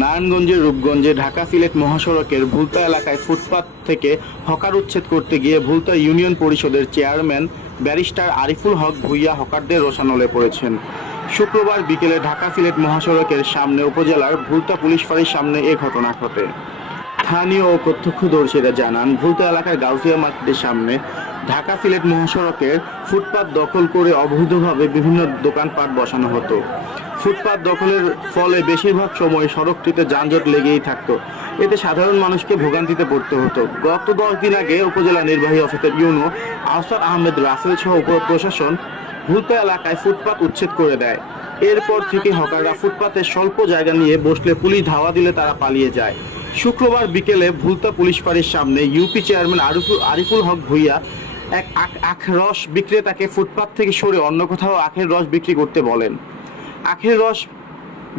নারায়ণগঞ্জের রূপগঞ্জে ঢাকা সিলেট মহাসড়কের ভুলতা এলাকায় ফুটপাত থেকে হকার উচ্ছেদ করতে গিয়ে ভুলতা ইউনিয়ন পরিষদের চেয়ারম্যান ব্যারিস্টার আরিফুল হক ভূঁইয়া হকারদের রোষানলে পড়েছেন। শুক্রবার বিকেলে ঢাকা সিলেট মহাসড়কের সামনে উপজেলার ভুলতা পুলিশ ফাঁড়ির সামনে এ ঘটনা ঘটে। স্থানীয় ও প্রত্যক্ষদর্শীরা জানান, ভুলতা এলাকার গাউসিয়া মার্কেটের সামনে ঢাকা সিলেট মহাসড়কের ফুটপাত দখল করে অবৈধভাবে বিভিন্ন দোকানপাট বসানো হতো। ফুটপাত দখলের ফলে বেশিরভাগ সময় সড়কটিতে যানজট লেগেই থাকতো। এতে সাধারণ মানুষকে ভোগান্তিতে পড়তে হতো। গত 10 দিন আগে উপজেলা নির্বাহী অফিসার ইউনো আহসান আহমেদ রাসেল সহ প্রশাসন ভুলতা এলাকায় ফুটপাত উচ্ছেদ করে দেয়। এরপর থেকে হকাররা ফুটপাতে স্বল্প জায়গা নিয়ে বসলে পুলিশ ধাওয়া দিলে তারা পালিয়ে যায়। শুক্রবার বিকেলে ভুলতা পুলিশ ফাঁড়ির সামনে ইউপি চেয়ারম্যান আরিফুল হক ভূঁইয়া এক আখের রস বিক্রেতাকে ফুটপাত থেকে সরে অন্য কোথাও আখের রস বিক্রি করতে বলেন। আখের রস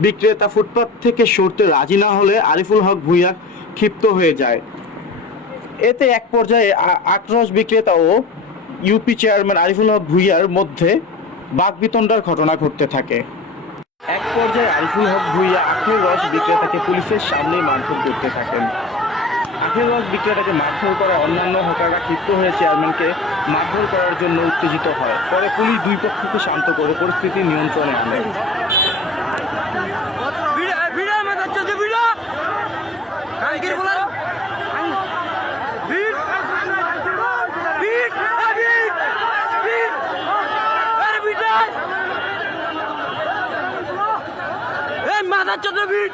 বিক্রেতা ফুটপাত থেকে সরতে রাজি না হলে আরিফুল হক ভূঁইয়া ক্ষিপ্ত হয়ে যায়। এতে এক পর্যায়ে আখরস বিক্রেতা ও ইউপি চেয়ারম্যান আরিফুল হক ভূঁইয়ার মধ্যে বাকবিতণ্ডার ঘটনা ঘটতে থাকে। এক পর্যায়ে আরিফুল হক ভূঁইয়া আখের রস বিক্রেতাকে পুলিশের সামনেই মারধর করতে থাকেন। আখের রস বিক্রেতাকে মারধর করা অন্যান্য হকাররা ক্ষিপ্ত হয়ে চেয়ারম্যানকে মারধর করার জন্য উত্তেজিত হয়। পরে পুলিশ দুই পক্ষকে শান্ত করে পরিস্থিতি নিয়ন্ত্রণে আনে। মাথার চোদ্দ ভিড়